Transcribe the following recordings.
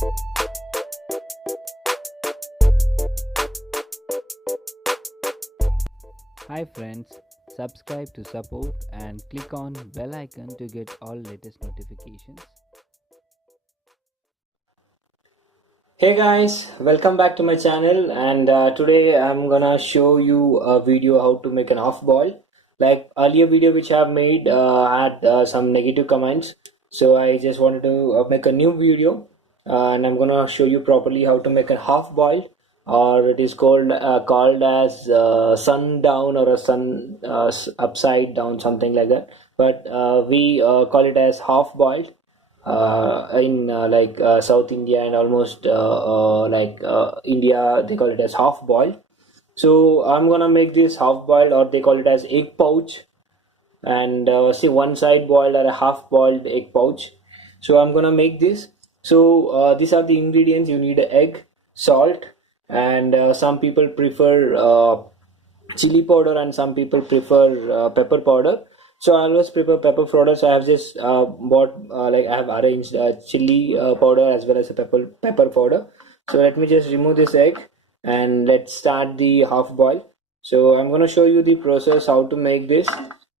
Hi friends, subscribe to support and click on bell icon to get all latest notifications. Hey guys, welcome back to my channel, and today I'm gonna show you a video how to make an half boil. Like earlier video which I've made had some negative comments, so I just wanted to make a new video, and I'm gonna show you properly how to make a half boil, or it is called as sundown or a sun upside down, something like that. But we call it as half boiled in South India and almost India, they call it as half boiled. So I'm gonna make this half boiled, or they call it as egg pouch, and see, one side boiled or a half boiled egg pouch. So I'm gonna make this. So these are the ingredients. You need egg, salt, and some people prefer chili powder, and some people prefer pepper powder. So I always prefer pepper powder, so I have just bought I have arranged chili powder as well as a pepper powder. So let me just remove this egg and let's start the half boil. So I'm going to show you the process how to make this,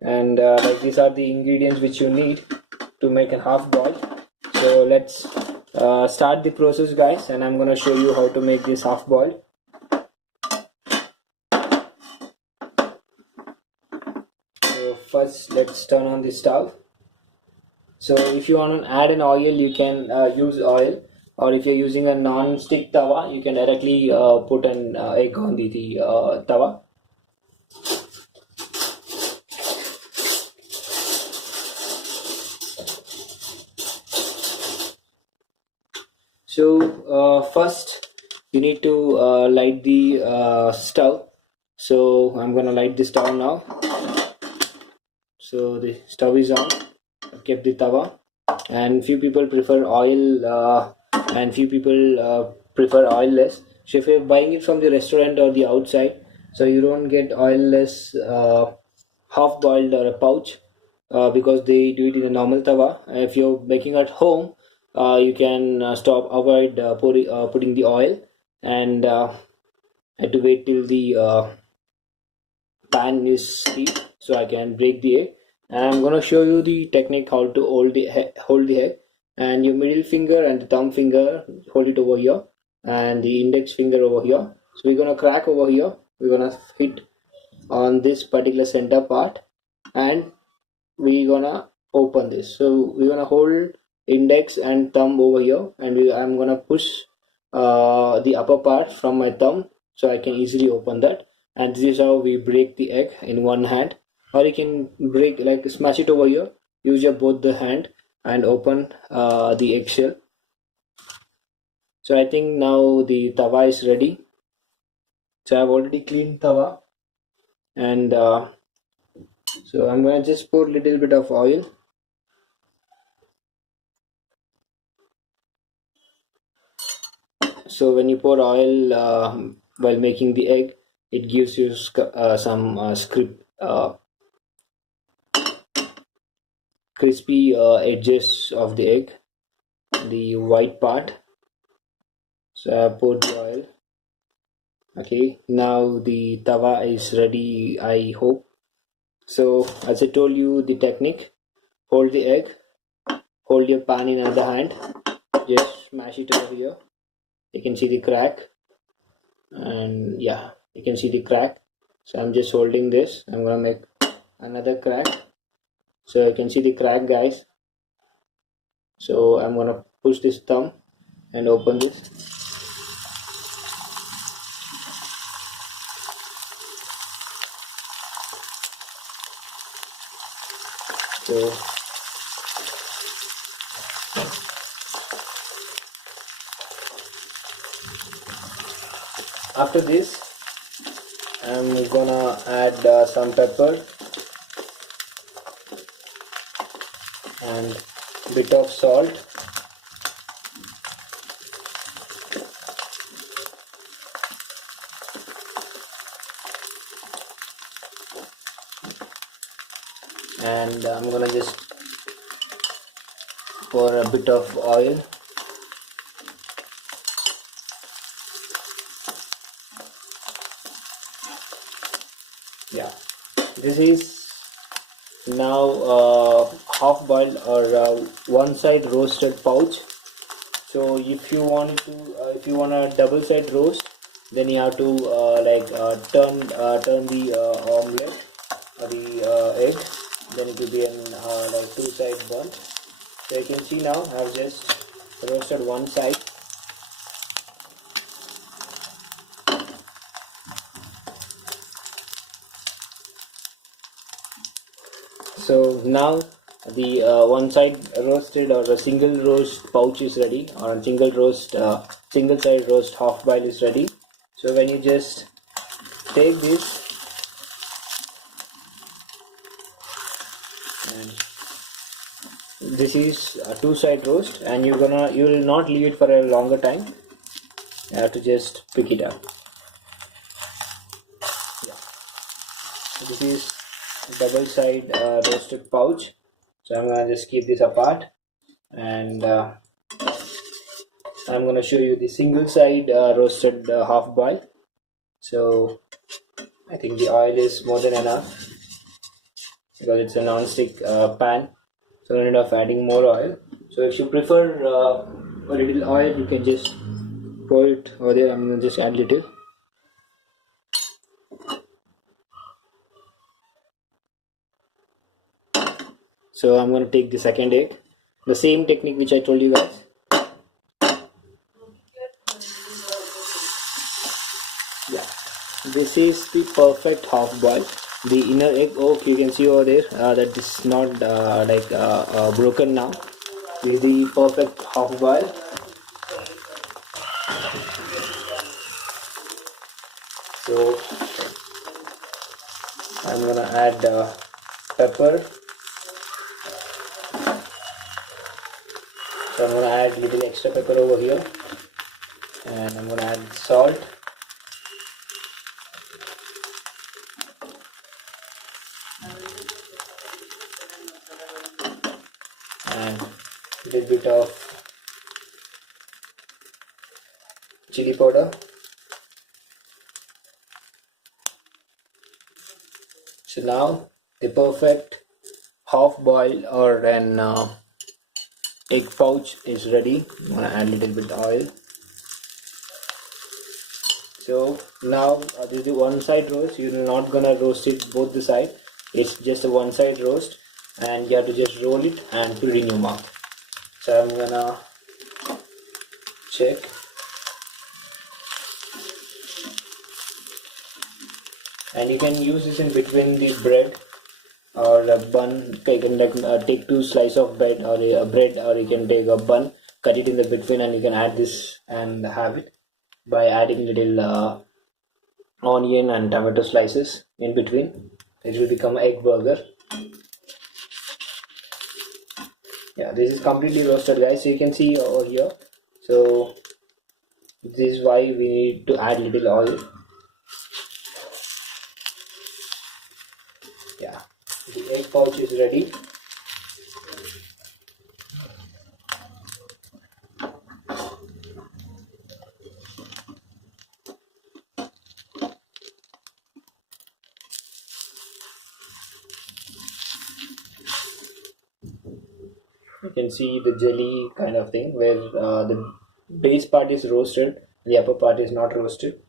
and these are the ingredients which you need to make a half boil. So let's start the process, guys, and I'm going to show you how to make this half boil. So first let's turn on the stove. So if you want to add an oil, you can use oil, or if you're using a non-stick tawa, you can directly put an egg on the tawa. So first you need to light the stove. So I'm gonna light the stove now. So the stove is on. I've kept the tawa, and few people prefer oil, and few people prefer oilless. So if you're buying it from the restaurant or the outside, so you don't get oilless half boiled or a pouch, because they do it in a normal tawa. If you're making at home, you can avoid putting the oil, and have to wait till the pan is heat, so I can break the egg. And I'm gonna show you the technique how to hold the egg, and your middle finger and the thumb finger hold it over here, and the index finger over here. So we're gonna crack over here. We're gonna hit on this particular center part, and we're gonna open this. So we're gonna hold index and thumb over here, and I'm gonna push the upper part from my thumb, so I can easily open that. And this is how we break the egg in one hand, or you can break, like, smash it over here, use your both the hand and open the eggshell. So I think now the tawa is ready. So I've already cleaned tawa, and so I'm gonna just pour a little bit of oil. So when you pour oil while making the egg, it gives you some crispy edges of the egg, the white part. So I poured the oil. Okay, now the tawa is ready, I hope. So as I told you the technique, hold the egg, hold your pan in another hand, just smash it over here. You can see the crack, and yeah, you can see the crack. So I'm just holding this. I'm gonna make another crack. So you can see the crack, guys. So I'm gonna push this thumb and open this. So after this, I'm gonna add some pepper and bit of salt, and I'm gonna just pour a bit of oil. Yeah, this is now half boiled or one side roasted pouch. So if you want a double side roast, then you have to turn the omelette or the egg, then it will be an like two side burnt. So you can see now I've just roasted one side. So now the one side roasted or a single roast pouch is ready, or a single side roast half boil is ready. So when you just take this and this is a two side roast, and you will not leave it for a longer time. You have to just pick it up. Yeah. This is double side roasted pouch. So I'm gonna just keep this apart, and I'm gonna show you the single side roasted half boil. So I think the oil is more than enough because it's a non-stick pan, so no need of adding more oil. So if you prefer a little oil, you can just pour it over there. I'm gonna just add little. So I'm going to take the second egg, the same technique which I told you guys. Yeah, this is the perfect half boil. The inner egg yolk you can see over there, that is not broken now. This is the perfect half boil. So I'm gonna add pepper. So I'm gonna add little extra pepper over here, and I'm gonna add salt. And a little bit of chili powder. So now the perfect half boil or an egg pouch is ready. I'm gonna add a little bit of oil. So now this is the one side roast. You're not gonna roast it both the side. It's just a one side roast, and you have to just roll it and put it in your mouth. So I'm gonna check. And you can use this in between the bread or a bun. You can take two slices of bread or a bread, or you can take a bun, cut it in the between, and you can add this and have it by adding little onion and tomato slices in between. It will become egg burger. Yeah, this is completely roasted, guys. So you can see over here. So this is why we need to add little oil. Yeah, the egg pouch is ready. You can see the jelly kind of thing where the base part is roasted, the upper part is not roasted.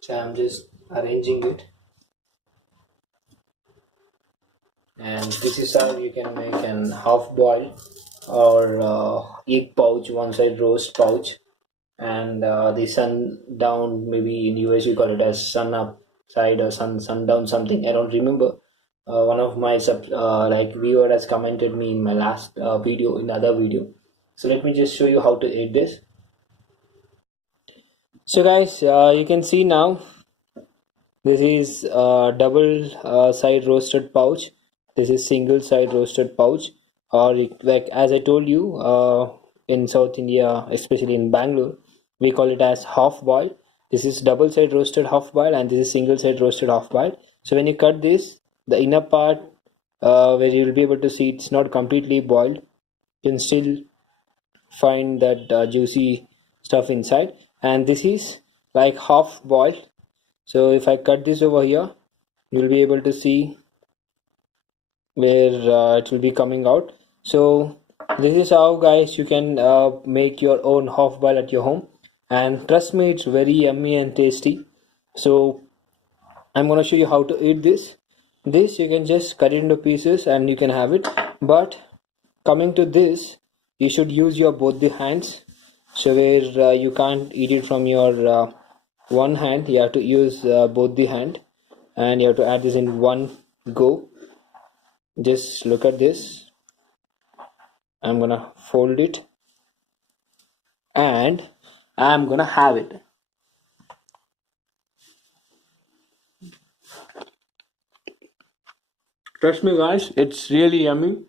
So I'm just arranging it, and this is how you can make an half boil or egg pouch, one side roast pouch. And the sundown, maybe in US we call it as sun up side or sundown something, I don't remember. One of my viewer has commented me in my last video, in the other video. So let me just show you how to eat this. So guys, you can see now this is double side roasted pouch. This is single side roasted pouch, or like as I told you, in South India, especially in Bangalore, we call it as half boil. This is double side roasted half boil, and this is single side roasted half boil. So when you cut this, the inner part where you will be able to see it's not completely boiled, you can still find that juicy stuff inside. And this is like half boiled. So if I cut this over here, you'll be able to see where it will be coming out. So this is how, guys, you can make your own half boil at your home, and trust me, it's very yummy and tasty. So I'm gonna show you how to eat this. You can just cut it into pieces and you can have it, but coming to this, you should use your both the hands. So where you can't eat it from your one hand, you have to use both the hand, and you have to add this in one go. Just look at this. I'm gonna fold it and I'm gonna have it. Trust me, guys, it's really yummy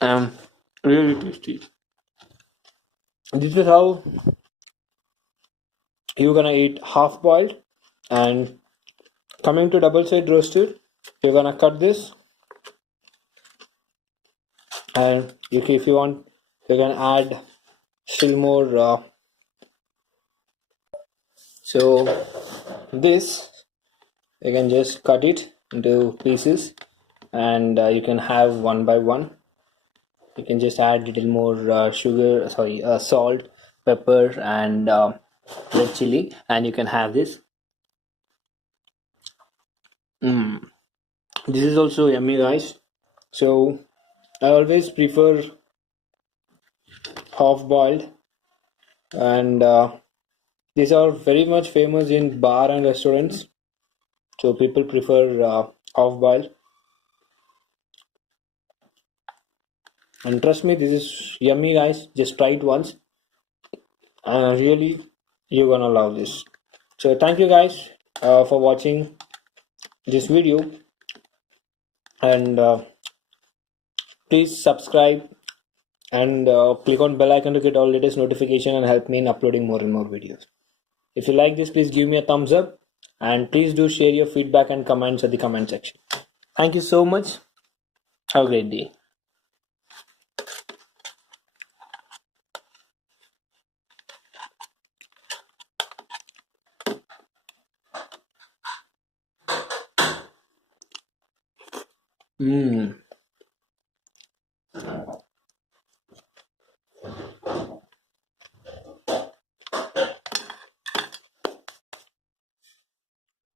and really tasty. This is how you're gonna eat half boiled. And coming to double side roasted, you're gonna cut this, and if you want, you can add still more. So this, you can just cut it into pieces, and you can have one by one. You can just add little more salt, pepper, and red chili, and you can have this. This is also yummy, guys. So I always prefer half boiled, and these are very much famous in bar and restaurants. So people prefer half boiled, and trust me, this is yummy, guys. Just try it once, and really, you're gonna love this. So thank you, guys, for watching this video, and please subscribe and click on bell icon to get all latest notification and help me in uploading more and more videos. If you like this, please give me a thumbs up, and please do share your feedback and comments at the comment section. Thank you so much. Have a great day. Mmm.